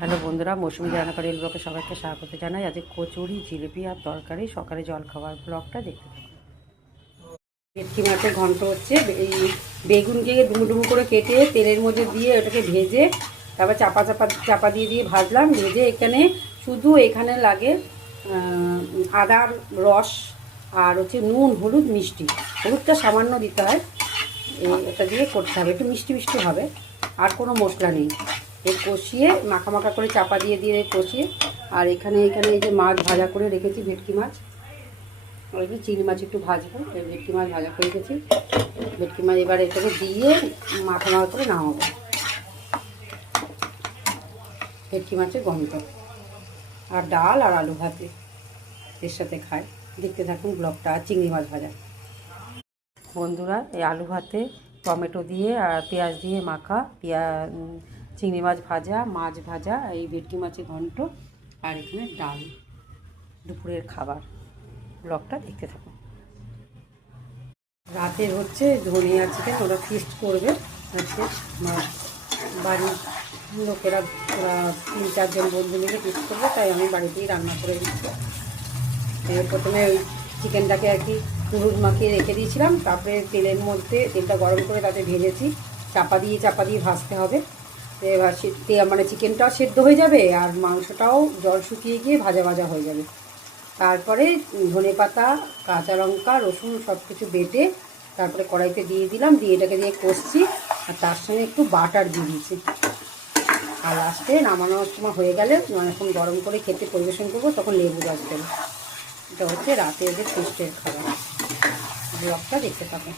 Hello বন্ধুরা, মৌসুমি রান্নাঘরের ব্লগে সবাইকে স্বাগত জানাই। আজকে কচুরি, জিলিপি আর তরকারি, সকালে জল খাওয়ার ব্লগটা দেখতে থাকুন। ভেটকি মাছের ঘন্ট হচ্ছে। এই বেগুনকে ডুমু ডুমু করে কেটে তেলের মধ্যে দিয়ে ওটাকে ভেজে তারপর চাপা দিয়ে ভাজলাম। ভেজে এখানে লাগে আদার রস আর হচ্ছে নুন, হলুদ, মিষ্টি। হলুদটা সামান্য দিতে হয়। এটা দিয়ে করতে হবে, একটু মিষ্টি মিষ্টি হবে, আর কোনো মশলা নেই। কষিয়ে মাখা মাখা করে চাপা দিয়ে কষিয়ে, আর এখানে এই যে মাছ ভাজা করে রেখেছি, ভেটকি মাছ, ওই যে চিংড়ি মাছ একটু ভাজবো, ভেটকি মাছ ভাজা করে রেখেছি। ভেটকি মাছ এবার এটাকে দিয়ে মাখা মাখা করে নামাবো। ভেটকি মাছের গন্ধ আর ডাল আর আলু ভাতে এর সাথে খায়। দেখতে থাকুন ব্লগটা। আর চিংড়ি মাছ ভাজা। বন্ধুরা, এই আলু ভাতে টমেটো দিয়ে আর পেঁয়াজ দিয়ে মাখা, চিংড়ি মাছ ভাজা, মাছ ভাজা, এই ভেটকি মাছের ঘন্ট, আর এখানে ডাল, দুপুরের খাবার। ব্লগটা দেখতে থাকুন। রাতে হচ্ছে ধনিয়া চিকেন, ওরা ফিস্ট করবে। হচ্ছে বাড়ির লোকেরা, ওরা 3-4 জন বন্ধু মিলে ফিস্ট করবে, তাই আমি বাড়িতেই রান্না করে দিচ্ছি। প্রথমে ওই চিকেনটাকে আর কি হলুদ মাখিয়ে রেখে দিয়েছিলাম, তারপরে তেলের মধ্যে তেলটা গরম করে তাতে ভেজেছি। চাপা দিয়ে ভাজতে হবে। এবার মানে চিকেনটাও সেদ্ধ হয়ে যাবে আর মাংসটাও জল শুকিয়ে গিয়ে ভাজা ভাজা হয়ে যাবে। তারপরে ধনেপাতা, কাঁচা লঙ্কা, রসুন সব কিছু বেটে তারপরে কড়াইতে দিয়ে দিলাম, দিয়ে এটাকে দিয়ে কষছি। আর তার সঙ্গে একটু বাটার দিয়ে দিয়েছি। আর লাস্টে নামানোর সময় হয়ে গেলে, এখন গরম করে খেতে পরিবেশন করবো, তখন লেবু গাছ দেবো। এটা হচ্ছে রাতে ওদের ফিস্টের খাবার। ব্লগটা দেখতে থাকুন।